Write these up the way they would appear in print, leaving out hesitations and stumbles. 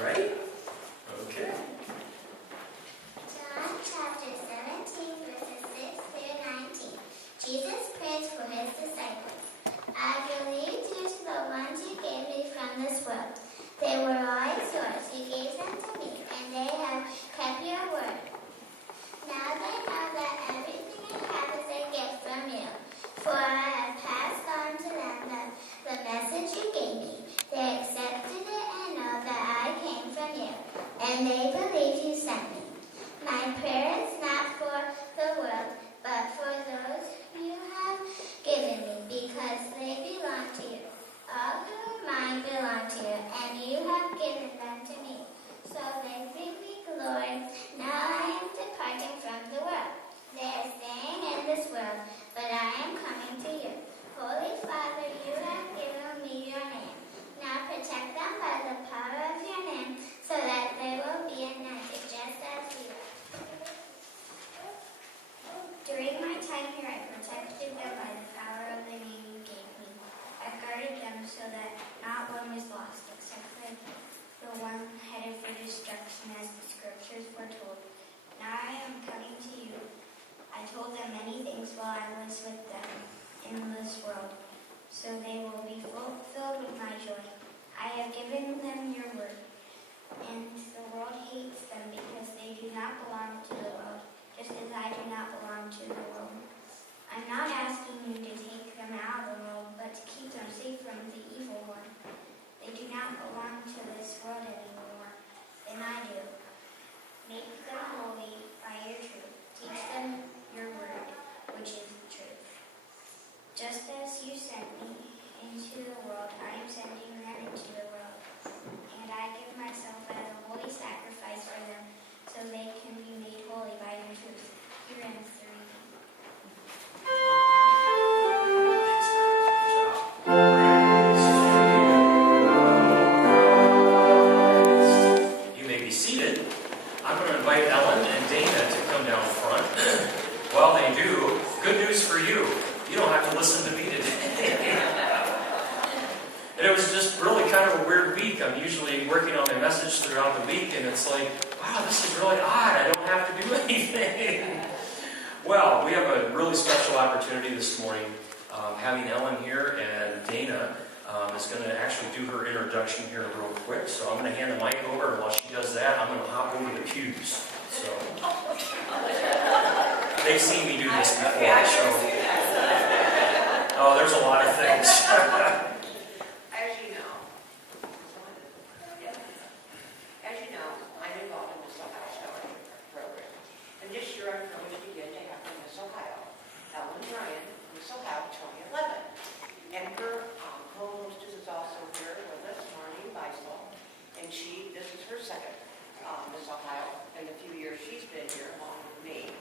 Right? Okay. John chapter 17, verses 6 through 19. Jesus prays for his disciples. I believed you to the ones you gave me from this world. They were always yours. You gave them to me, and they have kept your word. Now they know that everything I have is a gift from you. For I have passed on to them the message you gave me. They accepted it and know that I came from you, and they believe you sent me. My prayer is not for the world, but for those you have given me, because they belong to you. All who are mine belong to you, and you have given them to me. So they bring me glory. Now I am departing from the world. They are staying in this world, but I am coming to you. Holy Father, you have given me your name. Now protect them by the power of your name, so that they will be united just as we are. During my time here, I protected them by the power of the name you gave me. I guarded them so that not one was lost, except for the one headed for destruction, as the scriptures foretold. Now I am coming to you. I told them many things while I was with them in this world, so they will be filled with my joy. I have given them your word, and the world hates them because they do not belong to the world, just as I do not belong to the world. I'm not asking you to take them out of the world, but to keep them safe from the evil one. They do not belong to this world anymore, than I do. Make them holy by your truth. Teach them your word, which is the truth. Just as you sent me into the world, I am sending them into the world. And I give myself as a holy sacrifice for them, so they can be made holy by your truth. Here ends the reading. You may be seated. I'm going to invite Ellen and Dana to come down front. While they do, good news for you. You don't have to listen to me today. And it was just really kind of a weird week. I'm usually working on my message throughout the week, and it's like, wow, this is really odd. I don't have to do anything. Well, we have a really special opportunity this morning, having Ellen here, and Dana is going to actually do her introduction here real quick. So I'm going to hand the mic over, and while she does that, I'm going to hop over the pews. So they've seen me do this before. So oh, there's a lot of things. As you know, I'm involved in the Ohio Scholarship Program. And this year I'm privileged again to have from Miss Ohio, Ellen Bryan, Miss Ohio 2011. And her co-hostess is also here with us, Marnie Weisel. And this is her second Miss Ohio in the few years she's been here along with me.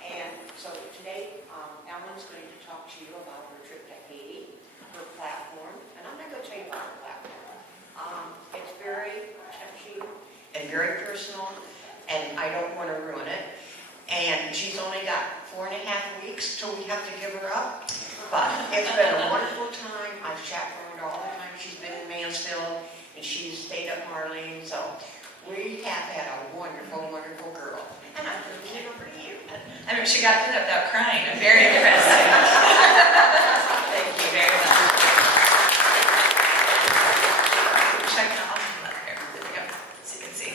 And so today, Ellen's going to talk to you about her trip to Haiti, her platform, and I'm not going to tell you about her platform. It's very touchy and very personal, and I don't want to ruin it. And she's only got 4.5 weeks till we have to give her up. But it's been a wonderful time. I've chaperoned all the time she's been in Mansfield, and she's stayed at Marlene, so we have had a wonderful, wonderful girl. And I'm going to give it over to you. I mean, she got through that without crying. I'm very impressed. Thank you very much. Check it off here. There we go. So you can see.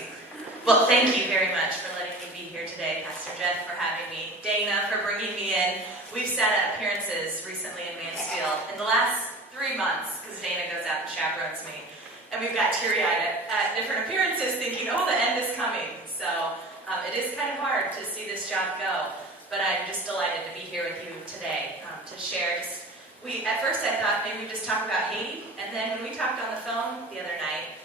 Well, thank you very much for letting me be here today, Pastor Jeff, for having me, Dana, for bringing me in. We've sat at appearances recently in Mansfield in the last 3 months, because Dana goes out and chaperones me. And we've got teary-eyed at different appearances thinking, oh, the end is coming. So it is kind of hard to see this job go. But I'm just delighted to be here with you today to share. At first I thought maybe we'd just talk about Haiti. And then when we talked on the phone the other night,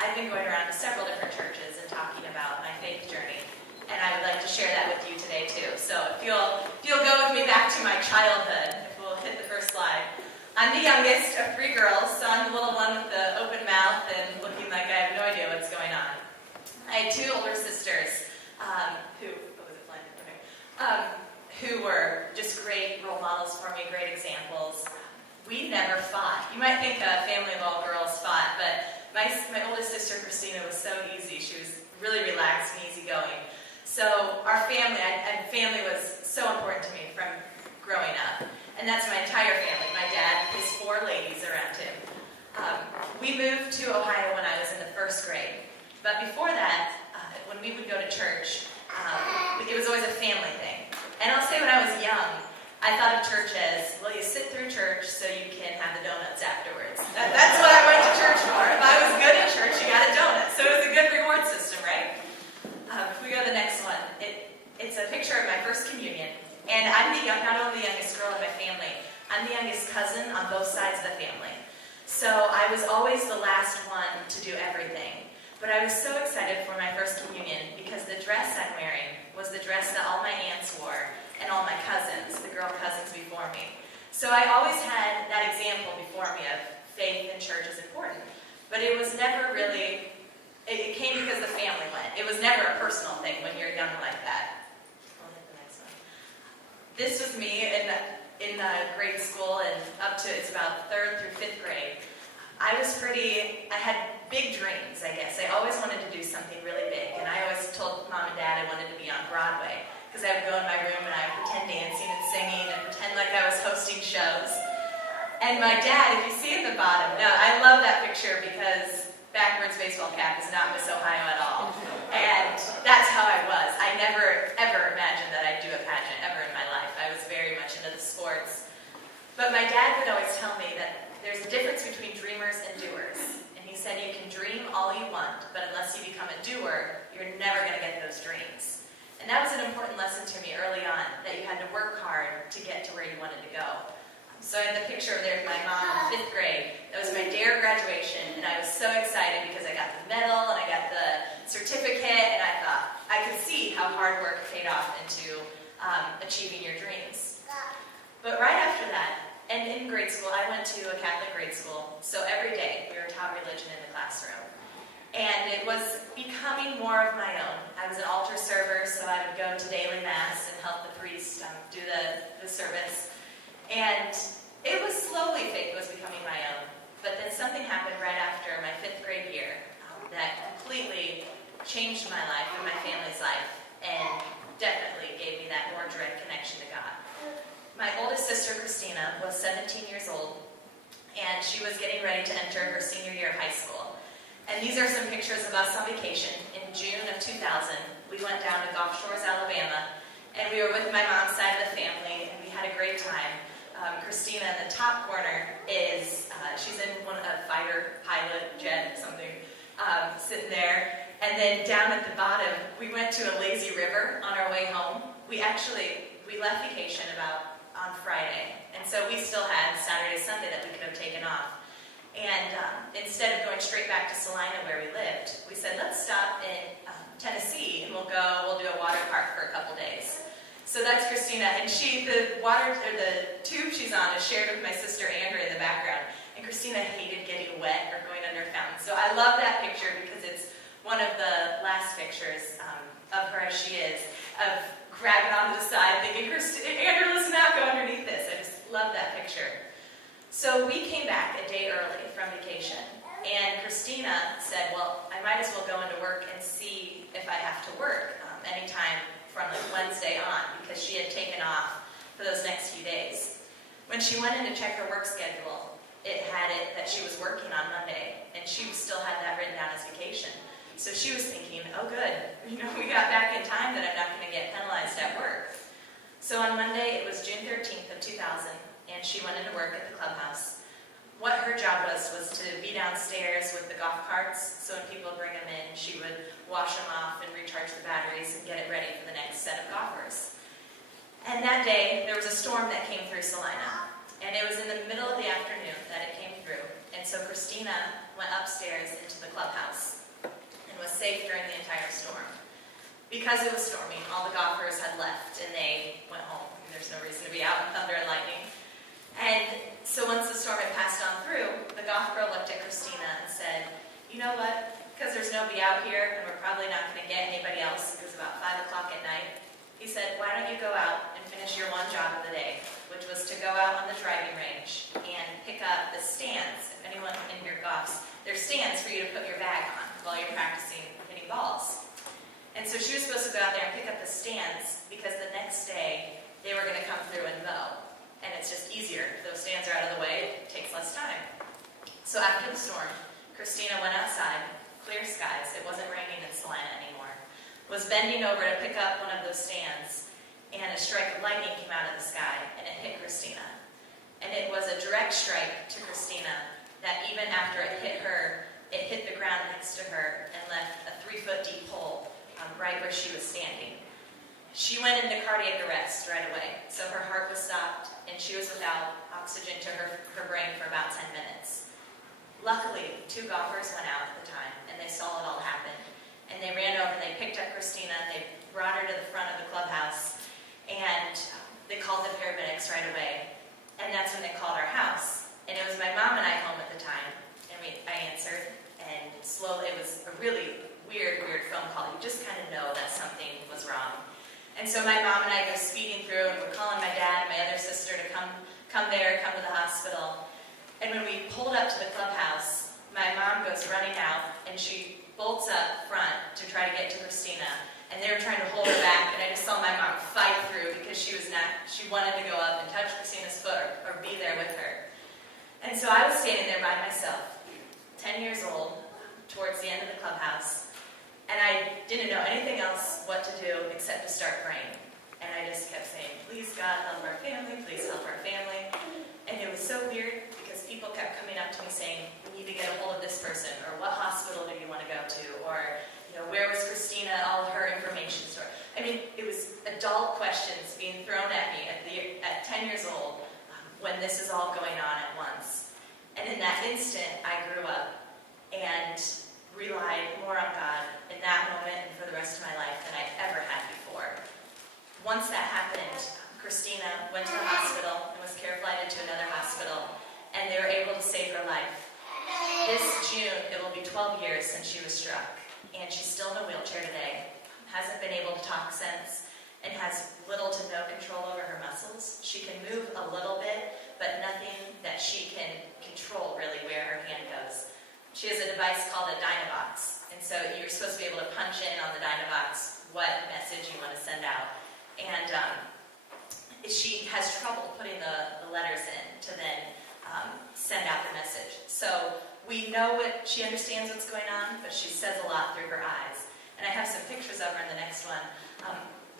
I've been going around to several different churches and talking about my faith journey. And I would like to share that with you today too. So if you'll go with me back to my childhood, if we'll hit the first slide. I'm the youngest of 3 girls, so I'm the little one with the open mouth and looking like I have no idea what's going on. I had 2 older sisters who were just great role models for me, great examples. We never fought. You might think a family of all girls fought, but My oldest sister, Christina, was so easy. She was really relaxed and easygoing. So our family, family was so important to me from growing up. And that's my entire family. My dad, his 4 ladies around him. We moved to Ohio when I was in the 1st grade. But before that, when we would go to church, it was always a family thing. And I'll say when I was young, I thought of church as, well, you sit through church so you can have the donuts afterwards. That's what I went to church for. If I was good at church, you got a donut. So it was a good reward system, right? If we go to the next one, it's a picture of my first communion. And I'm not only the youngest girl in my family, I'm the youngest cousin on both sides of the family. So I was always the last one to do everything. But I was so excited for my first communion because the dress I'm wearing was the dress that all my aunts wore and all my cousins, the girl cousins before me. So I always had that example before me of faith and church is important. But it was never really, it came because the family went. It was never a personal thing when you're young like that. I'll hit the next one. This was me in grade school and up to, it's about 3rd through 5th grade. I had big dreams, I guess. I always wanted to do something really big. And I always told Mom and Dad I wanted to be on Broadway. Because I would go in my room and I would pretend dancing and singing and pretend like I was hosting shows. And my dad, if you see at the bottom, now I love that picture because backwards baseball cap is not Miss Ohio at all. And that's how I was. I never, ever imagined that I'd do a pageant ever in my life. I was very much into the sports. But my dad would always tell me that there's a difference between dreamers and doers. And he said you can dream all you want, but unless you become a doer, you're never going to get those dreams. And that was an important lesson to me early on, that you had to work hard to get to where you wanted to go. So in the picture there of my mom in 5th grade, that was my dare graduation, and I was so excited because I got the medal and I got the certificate, and I thought I could see how hard work paid off into achieving your dreams. But right after that, and in grade school, I went to a Catholic grade school, so every day we were taught religion in the classroom. And it was becoming more of my own. I was an altar server, so I would go to daily mass and help the priest do the service. And it was slowly, faith was becoming my own. But then something happened right after my 5th grade year that completely changed my life and my family's life, and definitely gave me that more direct connection to God. My oldest sister, Christina, was 17 years old, and she was getting ready to enter her senior year of high school. And these are some pictures of us on vacation. In June of 2000, we went down to Gulf Shores, Alabama, and we were with my mom's side of the family, and we had a great time. Christina in the top corner is, she's in a fighter pilot jet or something, sitting there. And then down at the bottom, we went to a lazy river on our way home. We left vacation on Friday, and so we still had Saturday, Sunday that we could have taken off. And instead of going straight back to Salina where we lived, we said, let's stop in Tennessee and we'll do a water park for a couple days. So that's Christina, and the tube she's on is shared with my sister Andrea in the background. And Christina hated getting wet or going under a fountain. So I love that picture because it's one of the last pictures of her as she is, of grabbing onto the side, thinking, Andrew, let's not go underneath this. I just love that picture. So we came back a day early from vacation, and Christina said, well, I might as well go into work and see if I have to work anytime from Wednesday on, because she had taken off for those next few days. When she went in to check her work schedule, it had it that she was working on Monday, and she still had that written down as vacation. So she was thinking, oh good, we got back in time that I'm not going to get penalized at work. So on Monday, it was June 13th of 2000, and she went into work at the clubhouse. What her job was to be downstairs with the golf carts, so when people bring them in, she would wash them off and recharge the batteries and get it ready for the next set of golfers. And that day, there was a storm that came through Salina, and it was in the middle of the afternoon that it came through. And so Christina went upstairs into the clubhouse and was safe during the entire storm. Because it was storming, all the golfers had left and they went home. There's no reason to be out in thunder and lightning. And so once the storm had passed on through, the golf girl looked at Christina and said, you know what, because there's nobody out here and we're probably not going to get anybody else, it was about 5 o'clock at night, he said, why don't you go out and finish your one job of the day, which was to go out on the driving range and pick up the stands. If anyone anyone in here golfs, there's stands for you to put your bag on while you're practicing hitting balls. And so she was supposed to go out there and pick up the stands because the next day they were going to come through and mow. And it's just easier. If those stands are out of the way, it takes less time. So after the storm, Christina went outside, clear skies, it wasn't raining in Salina anymore, was bending over to pick up one of those stands, and a strike of lightning came out of the sky, and it hit Christina. And it was a direct strike to Christina that even after it hit her, it hit the ground next to her and left a 3-foot deep hole right where she was standing. She went into cardiac arrest right away, so her heart was stopped, and she was without oxygen to her brain for about 10 minutes. Luckily, 2 golfers went out at the time, and they saw it all happen. And they ran over, and they picked up Christina, and they brought her to the front of the clubhouse, and they called the paramedics right away. And that's when they called our house. And it was my mom and I home at the time, and I answered, and slowly, it was a really weird phone call. You just kind of know that something was wrong. And so my mom and I go speeding through, and we're calling my dad and my other sister to come to the hospital. And when we pulled up to the clubhouse, my mom goes running out, and she bolts up front to try to get to Christina. And they were trying to hold her back, and I just saw my mom fight through because she wanted to go up and touch Christina's foot or be there with her. And so I was standing there by myself, 10 years old, towards the end of the clubhouse. And I didn't know anything else what to do except to start praying. And I just kept saying, please God, help our family, please help our family. And it was so weird because people kept coming up to me saying, we need to get a hold of this person, or what hospital do you want to go to, or where was Christina, all of her information stored. I mean, it was adult questions being thrown at me at 10 years old when this is all going on at once. And in that instant, I grew up and relied more on God in that moment and for the rest of my life than I ever had before. Once that happened, Christina went to the hospital and was care flighted to another hospital, and they were able to save her life. This June, it will be 12 years since she was struck, and she's still in a wheelchair today, hasn't been able to talk since, and has little to no control over her muscles. She can move a little bit, but nothing that she can control really where her hand goes. She has a device called a Dynabox, and so you're supposed to be able to punch in on the Dynabox what message you want to send out. And she has trouble putting the letters in to then send out the message. So we know she understands what's going on, but she says a lot through her eyes. And I have some pictures of her in the next one.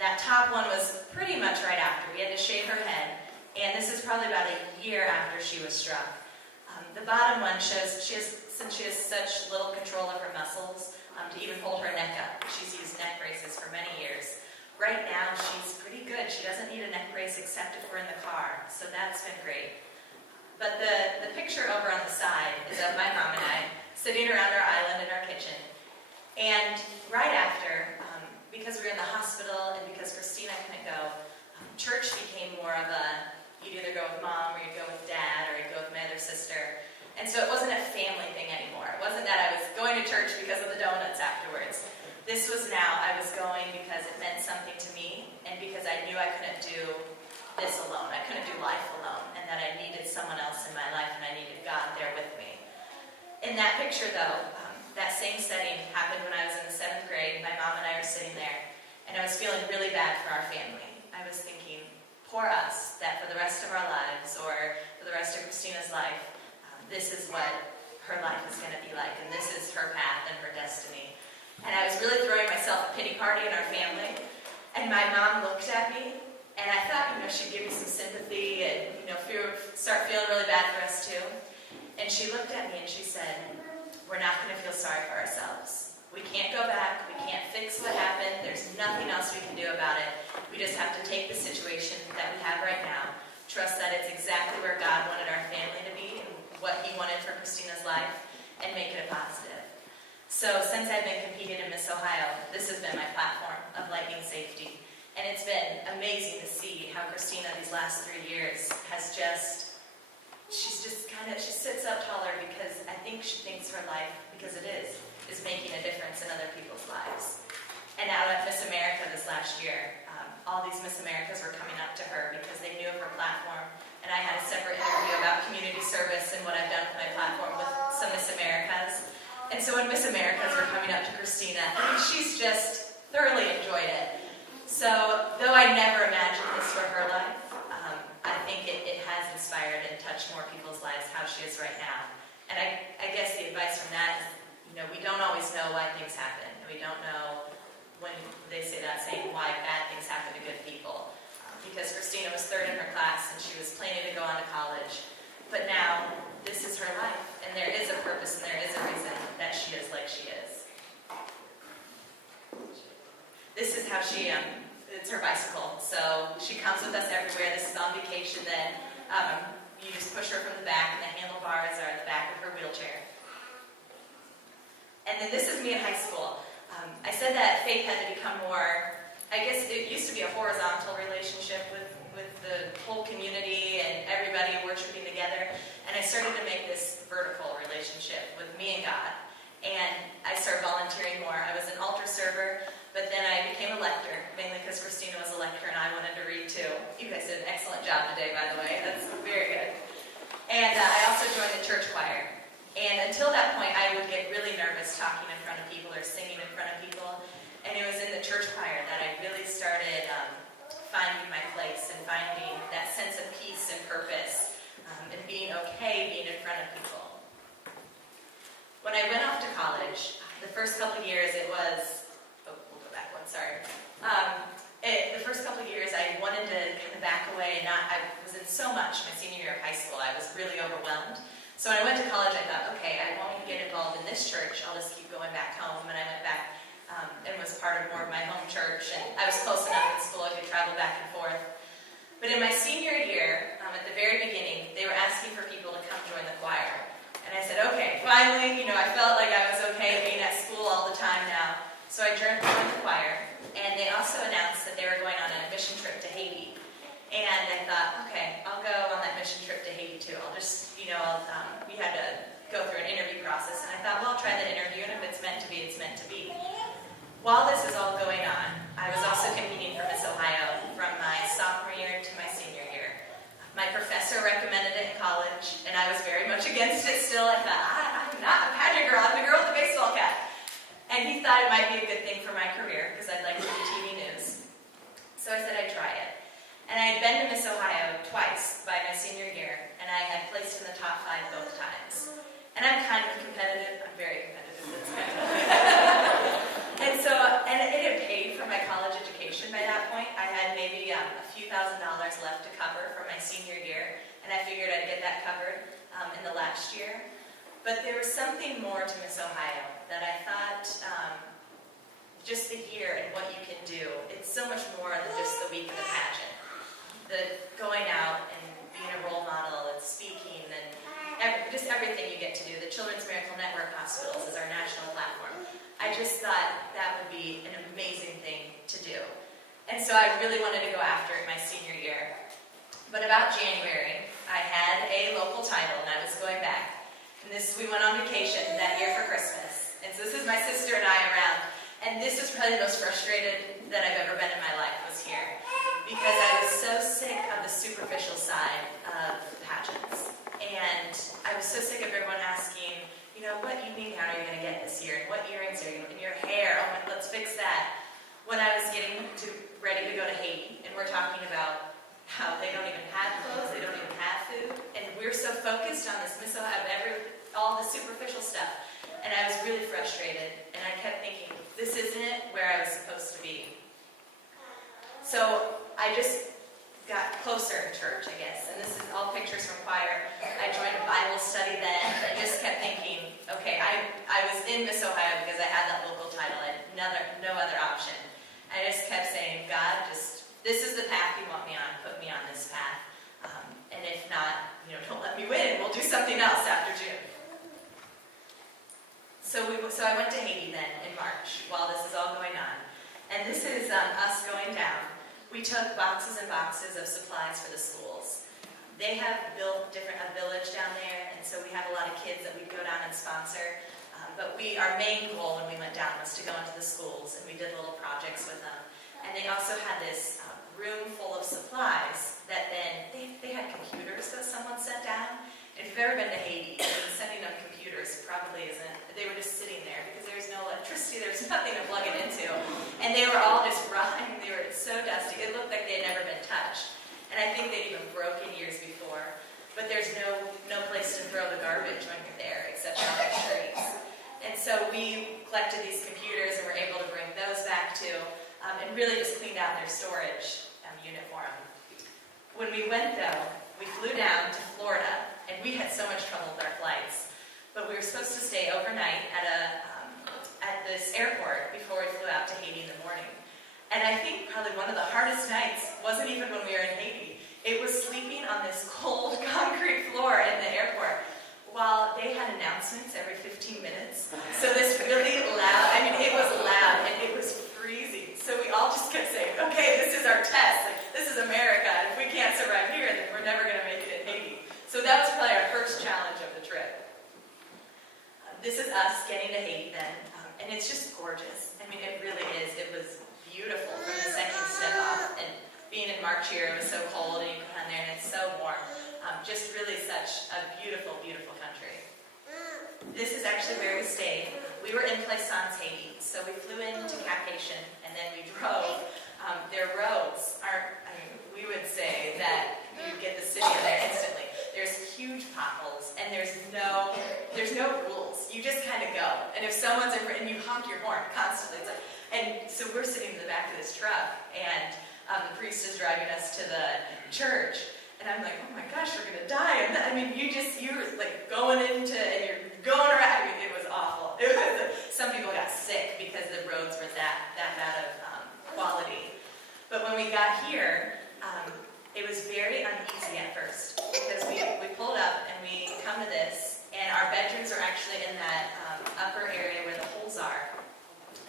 That top one was pretty much right after. We had to shave her head, and this is probably about a year after she was struck. The bottom one shows since she has such little control of her muscles to even hold her neck up. She's used neck braces for many years. Right now, she's pretty good. She doesn't need a neck brace except if we're in the car, so that's been great. But the picture over on the side is of my mom and I sitting around our island in our kitchen. And right after, because we were in the hospital and because Christina couldn't go, church became more of you'd either go with mom or you'd go with dad or you'd go with my other sister. And so it wasn't a family thing anymore. It wasn't that I was going to church because of the donuts afterwards. This was now, I was going because it meant something to me and because I knew I couldn't do this alone. I couldn't do life alone, and that I needed someone else in my life and I needed God there with me. In that picture though, that same setting happened when I was in the 7th grade. My mom and I were sitting there, and I was feeling really bad for our family. I was thinking, poor us, that for the rest of our lives, or for the rest of Christina's life, this is what her life is going to be like, and this is her path and her destiny. And I was really throwing myself a pity party in our family, and my mom looked at me, and I thought, she'd give me some sympathy and, start feeling really bad for us too. And she looked at me and she said, we're not going to feel sorry for ourselves. We can't go back. We can't fix what happened. There's nothing else we can do about it. We just have to take the situation that we have right now, trust that it's exactly where God wanted our family to be and what He wanted for Christina's life, and make it a positive. So since I've been competing in Miss Ohio, this has been my platform of lightning safety. And it's been amazing to see how Christina these last 3 years has she sits up taller because I think she thinks her life, because it is making a difference in other people's lives. And out at Miss America this last year, all these Miss Americas were coming up to her because they knew of her platform. And I had a separate interview about community service and what I've done with my platform with And so when Miss Americas were coming up to Christina, I mean, she's just thoroughly enjoyed it. So though I never imagined this for her life, I think it has inspired and touched more people's lives how she is right now. And I guess the advice from that is, we don't always know why things happen. And we don't know, when they say that saying, why bad things happen to good people. Because Christina was third in her class and she was planning to go on to college. But now, this is her life. And there is a purpose and there is a reason that she is like she is. This is how she, it's her bicycle. So she comes with us everywhere. This is on vacation then. You just push her from the back and the handlebars are at the back of her wheelchair. And then this is me in high school. I said that faith had to become more, I guess it used to be a horizontal relationship with the whole community and everybody worshiping together. And I started to make this vertical relationship with me and God. And I started volunteering more. I was an altar server, but then I became a lector, mainly because Christina was a lector and I wanted to read too. You guys did an excellent job today, by the way. That's very good. And I also joined the church choir. And until that point, I would get really nervous talking in front of people or singing in front of people. And it was in the church choir that I really started finding my place and finding that sense of peace and purpose and being okay being in front of people. When I went off to college, the first couple of years it was, we'll go back one, sorry. The first couple of years I wanted to kind of back away and I was in so much my senior year of high school, I was really overwhelmed. So when I went to college, I thought, okay, I won't get involved in this church, I'll just keep going back home. And I went back and was part of more of my home church, and I was close enough in school I could travel back and forth. But in my senior year, at the very beginning, they were asking for people to come join the choir. And I said, okay, finally, I felt like I was okay being at school all the time now. So I joined the choir, and they also announced that they were going on a mission trip to Haiti. And I thought, okay, I'll go on that mission trip to Haiti too. I'll just, we had to go through an interview process, and I thought, well, I'll try the interview, and if it's meant to be, it's meant to be. While this is all going on, I was also competing for Miss Ohio from my sophomore year to my senior year. My professor recommended it in college, and I was very much against it still. I thought, I'm not a pageant girl, I'm the girl with the baseball cap. And he thought it might be a good thing for my career, because I'd like to do TV news. So I said I'd try it. And I had been to Miss Ohio twice by my senior year, and I had placed in the top 5 both times. And I'm kind of competitive, I'm very competitive. And it had paid for my college education by that point. I had maybe a few $1,000s left to cover for my senior year, and I figured I'd get that covered in the last year. But there was something more to Miss Ohio that I thought, just the year and what you can do, it's so much more than just the week of the pageant. The going out and being a role model and speaking and just everything you get to do. The Children's Miracle Network Hospitals is our national platform. I just thought that would be an amazing thing to do. And so I really wanted to go after it my senior year. But about January, I had a local title and I was going back. And we went on vacation that year for Christmas. And so this is my sister and I around. And this was probably the most frustrated that I've ever been in my life was here. Because I was so sick of the superficial side of pageants. And I was so sick of everyone asking, what evening gown are you going to get this year? And what earrings are you going to get? And your hair, oh my, let's fix that. When I was getting ready to go to Haiti, and we're talking about how they don't even have clothes, they don't even have food, and we're so focused on this missile of all the superficial stuff. And I was really frustrated, and I kept thinking, this isn't it where I was supposed to be. So I just got closer in church, I guess. And this is all pictures from choir. I joined a Bible study then. I just kept thinking, okay, I was in Miss Ohio because I had that local title. I had no other option. I just kept saying, God, this is the path you want me on. Put me on this path. And if not, don't let me win. We'll do something else after June. So I went to Haiti then in March while this is all going on. And this is us going down. We took boxes and boxes of supplies for the schools. They have built a village down there, and so we have a lot of kids that we go down and sponsor. But our main goal when we went down was to go into the schools, and we did little projects with them. And they also had this room full of supplies that then, they had computers that someone sent down. If you've ever been to Haiti, sending them computers probably isn't, they were just electricity. There was nothing to plug it into. And they were all just rotting. They were so dusty. It looked like they had never been touched. And I think they'd even broken years before. But there's no place to throw the garbage when you're there except on the streets. And so we collected these computers and were able to bring those back to, and really just cleaned out their storage unit for them. When we went though, we flew down to Florida, and we had so much trouble with our flights. But we were supposed to stay overnight at this airport before we flew out to Haiti in the morning. And I think probably one of the hardest nights wasn't even when we were in Haiti. It was sleeping on this cold concrete floor in the airport while they had announcements every 15 minutes. So this really loud, I mean, it was loud and it was freezing. So we all just kept saying, okay, this is our test. Like, this is America. And if we can't survive here, then we're never going to make it in Haiti. So that was probably our first challenge of the trip. This is us getting to Haiti then. And it's just gorgeous. I mean, it really is. It was beautiful from the second step off. And being in March here, it was so cold, and you come down there and it's so warm. Just really such a beautiful, beautiful country. This is actually where we stayed. We were in Plaisance, Haiti. So we flew into Cap-Haïtien, and then we drove. Their roads are, I mean, we would say that you get the city in there instantly. There's huge potholes, and there's no rules. You just kind of go. And if someone's in, and you honk your horn constantly. It's like, and so we're sitting in the back of this truck, and the priest is driving us to the church. And I'm like, oh my gosh, we're going to die. And I mean, you're like going into, and you're going around. I mean, it was awful. Some people got sick because the roads were that bad of quality. But when we got here, it was very uneasy at first because we pulled up and we come to this, and our bedrooms are actually in that upper area where the holes are.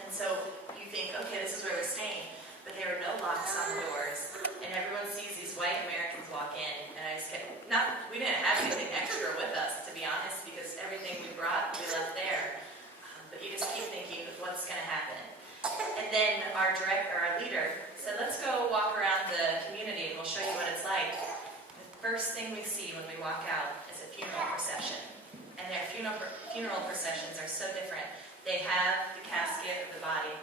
And so you think, okay, this is where we're staying. But there were no locks on the doors, and everyone sees these white Americans walk in, and I just kept, we didn't have anything extra with us, to be honest, because everything we brought, we left there. But you just keep thinking, what's going to happen? And then our leader said, let's go walk around the community, and we'll show you what it's like. The first thing we see when we walk out is a funeral procession, and their funeral processions are so different. They have the casket of the body,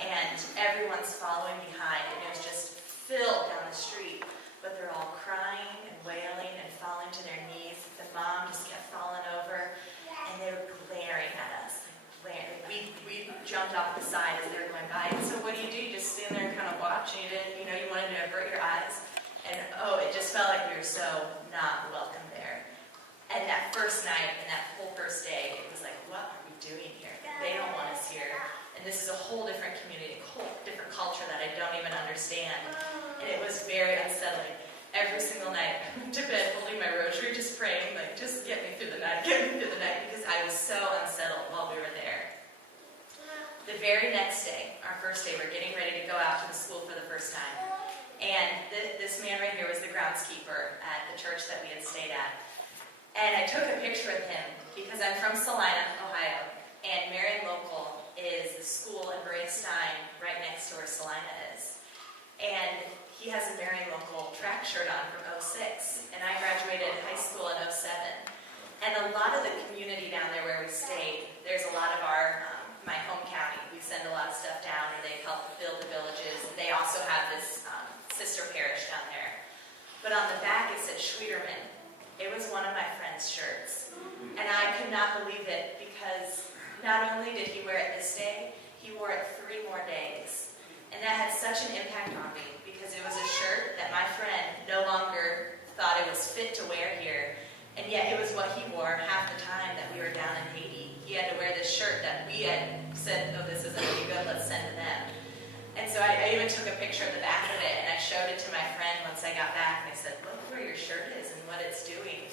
and everyone's following behind, and it was just filled down the street. But they're all crying and wailing and falling to their knees. The mom just kept falling over, and they were glaring at us. We jumped off the side as they were going by. And so what do? You just stand there and kind of watch, and you wanted to avert your eyes. And it just felt like we were so not welcome there. And that first night and that whole first day, it was like, what are we doing here? They don't want us here. And this is a whole different community, a whole different culture that I don't even understand. And it was very unsettling. Every single night, I went to bed holding my rosary, just praying, like, just get me through the night, because I was so unsettled while we were there. The very next day, our first day, we're getting ready to go out to the school for the first time. And this man right here was the groundskeeper at the church that we had stayed at. And I took a picture with him because I'm from Salina, Ohio, and Marion Local is the school in Bryan right next to where Salina is. And he has a Marion Local track shirt on from 06, and I graduated high school in 07. And a lot of the community down there where we stayed, there's a lot of my home county. We send a lot of stuff down, or they help build the villages. They also have this sister parish down there. But on the back it said Schwieterman. It was one of my friend's shirts. And I could not believe it because not only did he wear it this day, he wore it 3 more days. And that had such an impact on me because it was a shirt that my friend no longer thought it was fit to wear here. And yet it was what he wore half the time that we were down in Haiti. He had to wear this shirt that we had said, oh, this isn't any good, let's send to them. And so I even took a picture of the back of it, and I showed it to my friend once I got back, and I said, look where your shirt is and what it's doing.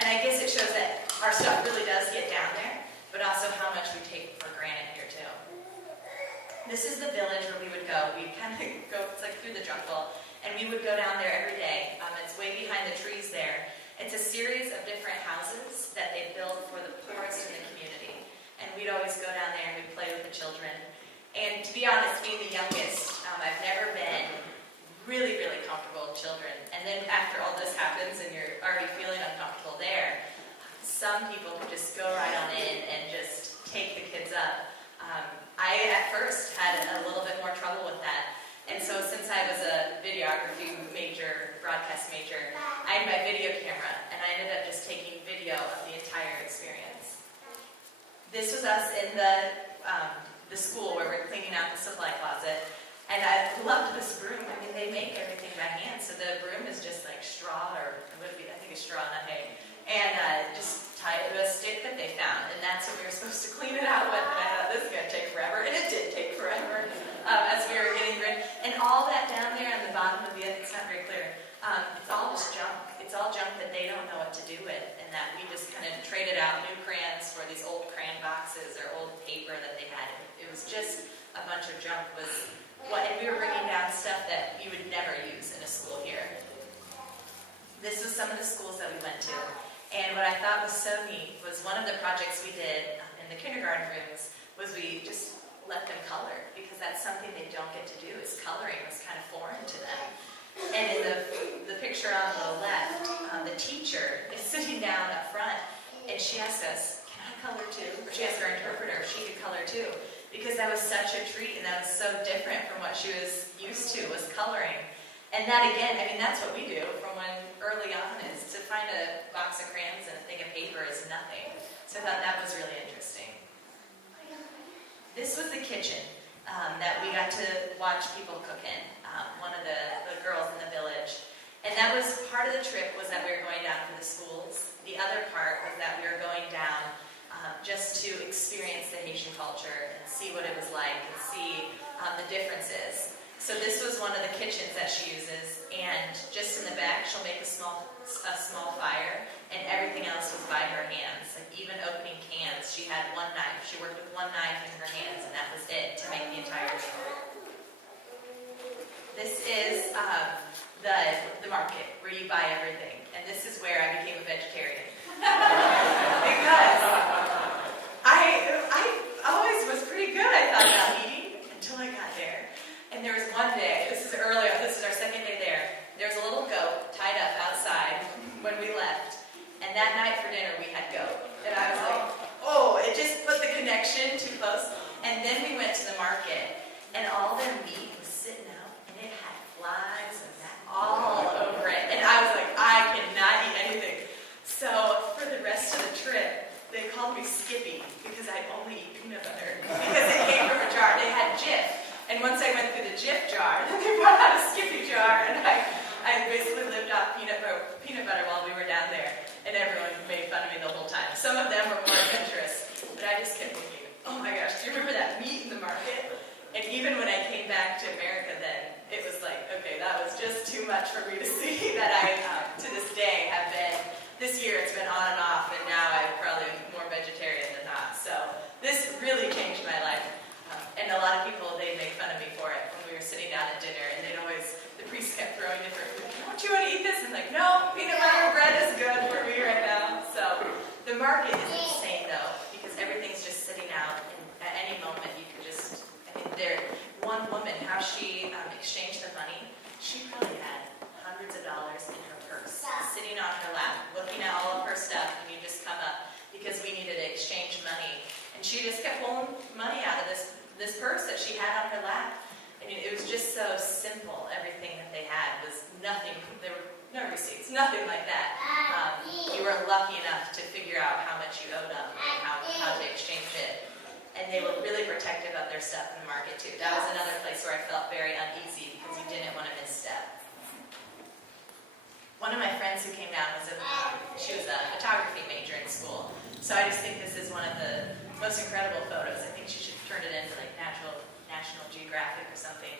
And I guess it shows that our stuff really does get down there, but also how much we take for granted here too. This is the village where we would go. We'd kind of go, it's like through the jungle, and we would go down there every day. It's way behind the trees there. It's a series of different houses that they built for the poorest in the community. And we'd always go down there and we'd play with the children. And to be honest, being the youngest, I've never been really, really comfortable with children. And then after all this happens and you're already feeling uncomfortable there, some people could just go right on in and just take the kids up. I, at first, had a little bit more trouble with that. And so since I was a videography major, broadcast major, I had my video camera, and I ended up just taking video of the entire experience. This was us in the school where we're cleaning out the supply closet. And I loved this broom. I mean, they make everything by hand. So the broom is just like straw, or it would be, I think it's straw, not hay. And just tied it to a stick that they found. And that's what we were supposed to clean it out with. And I thought, this is going to take forever. And it did take forever as we were getting rid. And all that down there on the bottom of the, it's not very clear, it's all just junk. It's all junk that they don't know what to do with. And that we just kind of traded out new crayons for these old crayon boxes or old paper that they had. It was just a bunch of junk. And we were bringing down stuff that you would never use in a school here. This was some of the schools that we went to. And what I thought was so neat was one of the projects we did in the kindergarten rooms was we just let them color, because that's something they don't get to do, is coloring was kind of foreign to them. And in the picture on the left, the teacher is sitting down up front, and she asked us, can I color too? Or she asked our interpreter if she could color too, because that was such a treat, and that was so different from what she was used to, was coloring. And that again, I mean, that's what we do from when early on, is to find a box of crayons and a thing of paper is nothing. So I thought that was really interesting. This was the kitchen that we got to watch people cook in, one of the girls in the village. And that was part of the trip, was that we were going down for the schools. The other part was that we were going down just to experience the Haitian culture and see what it was like and see the differences. So this was one of the kitchens that she uses, and just in the back she'll make a small fire, and everything else was by her hands. Like even opening cans, she had one knife. She worked with one knife in her hands, and that was it to make the entire meal. This is the market where you buy everything, and this is where I became a vegetarian. Because I always was pretty good, I thought, about eating until I got there. And there was one day, this is our second day there, there was a little goat tied up outside when we left. And that night for dinner we had goat. And I was like, oh, it just put the connection too close. And then we went to the market, and all their meat was sitting out, and it had flies and that all over it. And I was like, I cannot eat anything. So for the rest of the trip, they called me Skippy, because I only eat peanut butter. Because it came from a jar. They had Jif. And once I went through the Jif jar, then they brought out a Skippy jar, and I basically lived off peanut butter while we were down there, and everyone made fun of me the whole time. Some of them were more adventurous, but I just kept thinking, oh my gosh, do you remember that meat in the market? And even when I came back to America then, it was like, okay, that was just too much for me to see, that I, to this day, have been, this year it's been on and off, and now I'm probably more vegetarian than not. So this really changed my life. And a lot of people, they make fun of me for it when we were sitting down at dinner, and they'd always, the priest kept throwing different food. Don't you want to eat this? I'm like, no, peanut butter bread is good for me right now. So the market is insane though, because everything's just sitting out, and at any moment you can just, I mean, one woman, how she exchanged the money, she probably had hundreds of dollars in her purse, sitting on her lap, looking at all of her stuff, and you just come up, because we needed to exchange money. And she just kept pulling money out of this purse that she had on her lap. I mean, it was just so simple. Everything that they had was nothing. There were no receipts, nothing like that. You were lucky enough to figure out how much you owed them and how to exchange it. And they were really protective of their stuff in the market too. That was another place where I felt very uneasy, because you didn't want to misstep. One of my friends who came down she was a photography major in school. So I just think this is one of the most incredible photos. I think she should turn it into like National Geographic or something.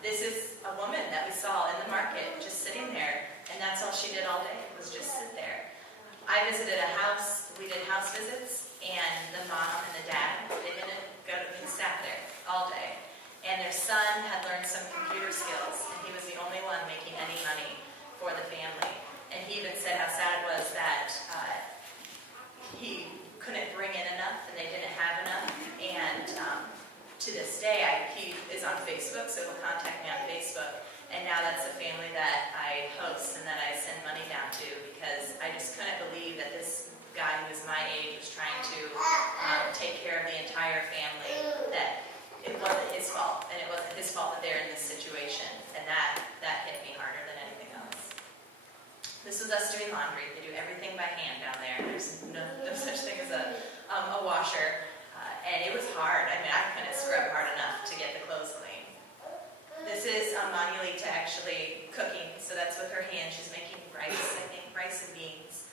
This is a woman that we saw in the market just sitting there, and that's all she did all day, was just sit there. I visited a house, we did house visits, and the mom and the dad, they didn't sat there all day. And their son had learned some computer skills, and he was the only one making any money for the family. And he even said how sad it was that he couldn't bring in enough, and they didn't have enough. And to this day, he is on Facebook, so he'll contact me on Facebook. And now that's a family that I host and that I send money down to, because I just couldn't believe that this guy who was my age was trying to take care of the entire family there in this situation, and that hit me harder than anything else. This was us doing laundry. They do everything by hand down there. There's no such thing as a washer, and it was hard. I mean, I couldn't scrub hard enough to get the clothes clean. This is Manuelita actually cooking, so that's with her hand. She's making rice, I think, rice and beans.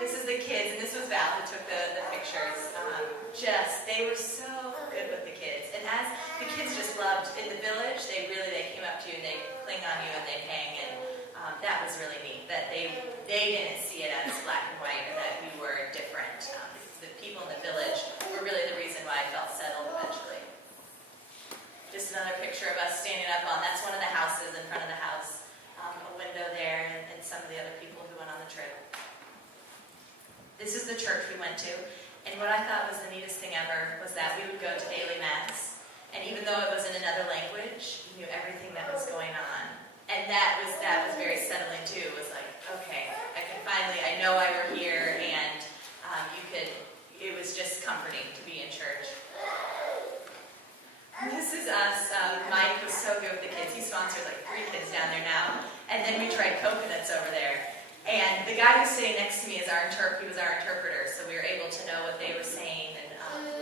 This is the kids, and this was Val who took the pictures. They were so good with the kids. And as the kids just loved, in the village, they came up to you and they cling on you and they hang, and that was really neat, that they didn't see it as black and white or that we were different. The people in the village were really the reason why I felt settled eventually. Just another picture of us standing up on, that's one of the houses in front of the house, a window there, and some of the other people who went on the trail. This is the church we went to, and what I thought was the neatest thing ever was that we would go to daily mass, and even though it was in another language, you knew everything that was going on. And that was very settling too. It was like, okay, I know I were here, and it was just comforting to be in church. This is us. Mike was so good with the kids. He sponsors like 3 kids down there now. And then we tried coconuts over there. And the guy who's sitting next to me is he was our interpreter, so we were able to know what they were saying and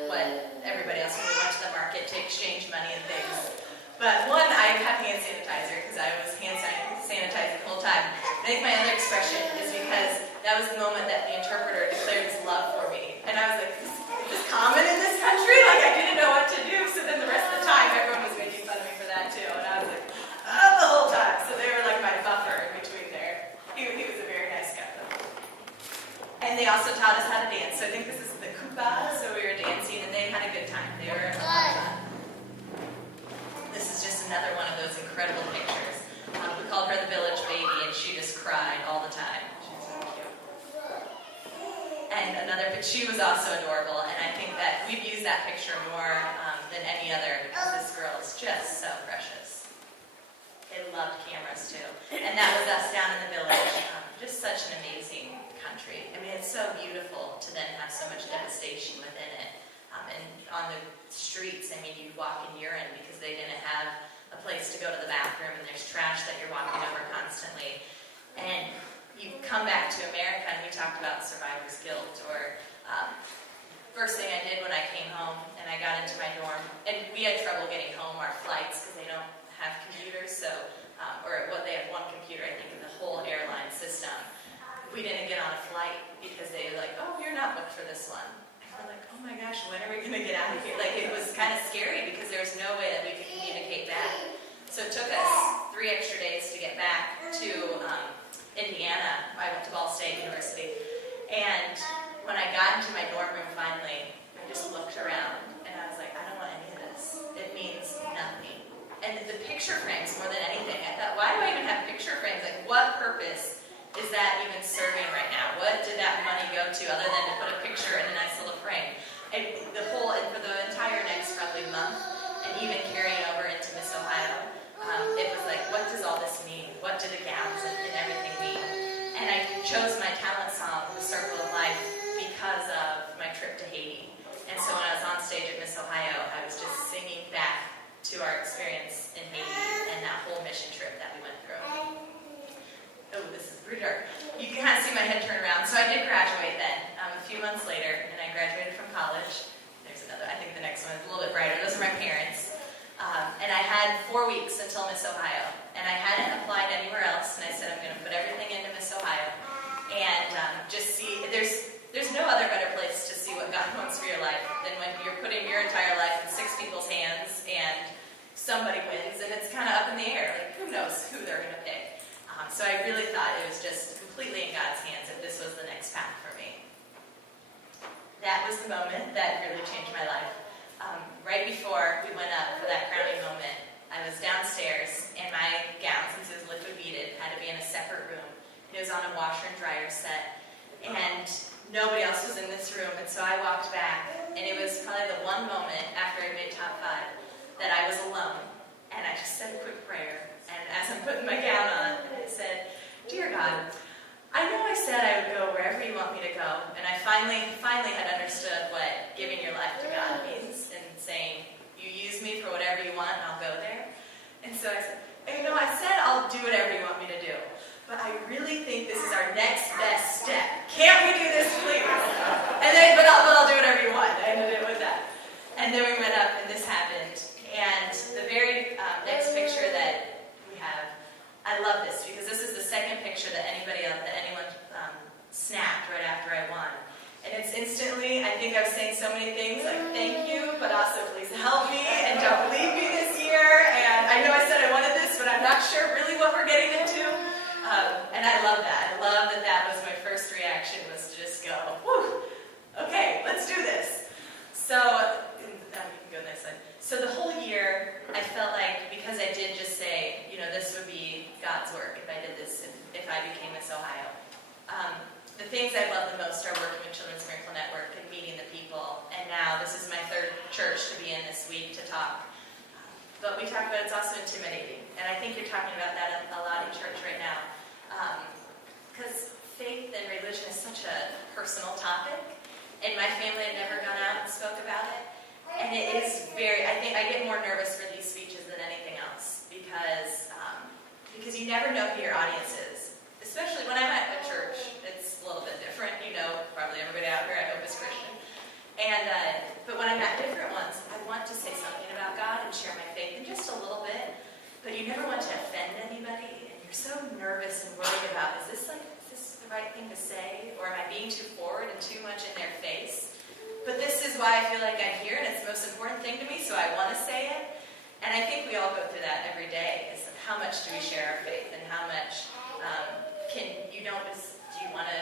what everybody else, when we went to the market to exchange money and things. But one, I have hand sanitizer because I was hand sanitizing the whole time. I think my other expression is because that was the moment that the interpreter declared his love for me. And I was like, is this common in this country? Like, I didn't know what to do. So then the rest of the time, everyone was making fun of me for that too. And I was like, oh, the whole time. So they were like my buffer in between there. He was a very nice guy though. And they also taught us how to dance. So I think this is the kupa. So we were dancing and they had a good time. They were fun. This is just another one of those incredible pictures. We called her the village baby, and she just cried all the time. She's so cute. And but she was also adorable, and I think that we've used that picture more than any other because this girl is just so precious. They loved cameras too. And that was us down in the village. Just such an amazing country. I mean, it's so beautiful to then have so much devastation within it. And on the streets, I mean, you'd walk in urine because they didn't have a place to go to the bathroom, and there's trash that you're walking over constantly. And you come back to America, and we talked about survivor's guilt, or first thing I did when I came home and I got into my dorm, and we had trouble getting home, our flights, because they don't have computers, so, they have one computer, I think, in the whole airline system. We didn't get on a flight because they were like, oh, you're not booked for this one. We're like, oh my gosh, when are we going to get out of here? Like, it was kind of scary because there was no way that we could communicate back. So it took us 3 extra days to get back to Indiana. I went to Ball State University. And when I got into my dorm room finally, I just looked around and I was like, I don't want any of this. It means nothing. And the picture frames, more than anything, I thought, why do I even have picture frames? Like, what purpose is that even serving right now? What did that money go to other than to put a picture in a nice little frame? And for the entire next probably month, and even carrying over into Miss Ohio, it was like, what does all this mean? What do the gowns and everything mean? And I chose my talent song, The Circle of Life, because of my trip to Haiti. And so when I was on stage at Miss Ohio, I was just singing back to our experience in Haiti and that whole mission trip that we went through. Oh, this is pretty dark. You can kind of see my head turn around. So I did graduate then, a few months later, and I graduated from college. There's another, I think the next one is a little bit brighter. Those are my parents. And I had 4 weeks until Miss Ohio. And I hadn't applied anywhere else, and I said I'm going to put everything into Miss Ohio. And just see, there's no other better place to see what God wants for your life than when you're putting your entire life in 6 people's hands and somebody wins, and it's kind of up in the air. Like, who knows who they're going to pick? So I really thought it was just completely in God's hands if this was the next path for me. That was the moment that really changed my life. Right before we went up for that crowning moment, I was downstairs, and my gown, since it was liquid beaded, had to be in a separate room. It was on a washer and dryer set, and nobody else was in this room, and so I walked back, and it was probably the one moment after I made top 5 that I was alone, and I just said a quick prayer. And as I'm putting my gown on, I said, Dear God, I know I said I would go wherever you want me to go, and I finally had understood what giving your life to God means, and saying, you use me for whatever you so I said, hey, I said I'll do whatever you want me to do, but I really think this is our next best step. Can't we do this, please? And then, but I'll do whatever you want. I ended it with that. And then we went up, and this happened. And the very next picture that we have, I love this because this is the second picture that anyone snapped right after I won. And it's instantly, I think I was saying so many things like, thank you, but also please help me and don't leave me this year. And I know I said I wanted this, but I'm not sure really what we're getting into. And I love that. I love that that was my first reaction, was to just go, whew, okay, let's do this. So, you can go next slide. So the whole year, I felt like, because I did just say, this would be God's work if I did this, if I became Miss Ohio. The things I love the most are working with Children's Miracle Network and meeting the people. And now this is my third church to be in this week to talk. But we talk about it's also intimidating. And I think you're talking about that a lot in church right now. Because faith and religion is such a personal topic. And my family had never gone out and spoke about it. And it is I think I get more nervous for these speeches than anything else. Because you never know who your audience is. Especially when I'm at a church, it's a little bit different. Probably everybody out here I hope is Christian. But when I'm at different ones, I want to say something about God and share my faith in just a little bit. But you never want to offend anybody, and you're so nervous and worried about, is this the right thing to say? Or am I being too forward and too much in their face? But this is why I feel like I'm here, and it's the most important thing to me, so I want to say it. And I think we all go through that every day, is how much do we share our faith, and how much do you want to,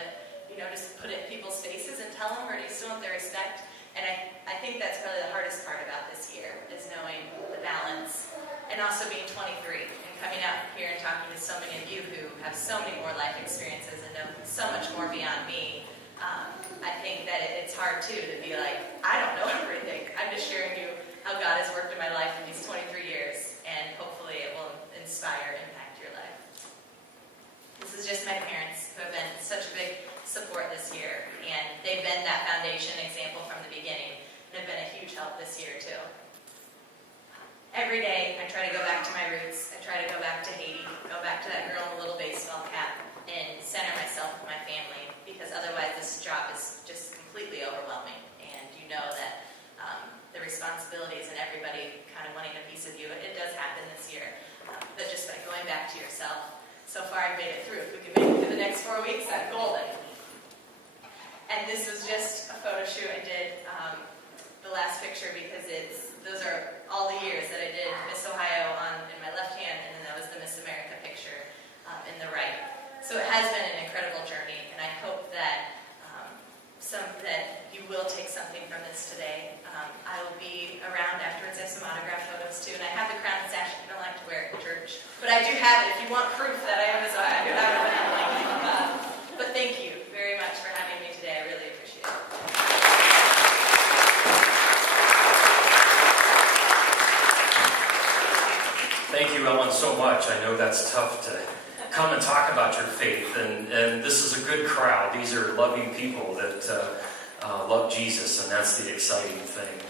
just put it in people's faces and tell them, or do you still want their respect? And I think that's probably the hardest part about this year, is knowing the balance, and also being 23, and coming out here and talking to so many of you who have so many more life experiences and know so much more beyond me. I think that it's hard, too, to be like, I don't know everything. I'm just sharing you how God has worked in my life in these 23 years, and hopefully it will inspire and impact your life. This is just my parents, who have been such a big support this year, and they've been that foundation example from the beginning, and have been a huge help this year, too. Every day, I try to go back to my roots. I try to go back to Haiti, go back to that girl in the little baseball cap, and center myself with my family, because otherwise this job is just completely overwhelming. And you know that the responsibilities and everybody kind of wanting a piece of you, it does happen this year. But just by going back to yourself, so far I've made it through. If we can make it through the next 4 weeks, I'm golden. And this was just a photo shoot I did, the last picture, because those are all the years that I did Miss Ohio in my left hand, and then that was the Miss America picture in the right. So it has been an incredible journey, and I hope that that you will take something from this today. I will be around afterwards. I have some autograph photos too, and I have the crown and sash. I don't like to wear it in church, but I do have it. If you want proof that I am Miss Ohio, I do have it. But thank you very much for having me today. I really appreciate it. Thank you, Ellen, so much. I know that's tough to come and talk about your faith, and this is a good crowd. These are loving people that love Jesus, and that's the exciting thing.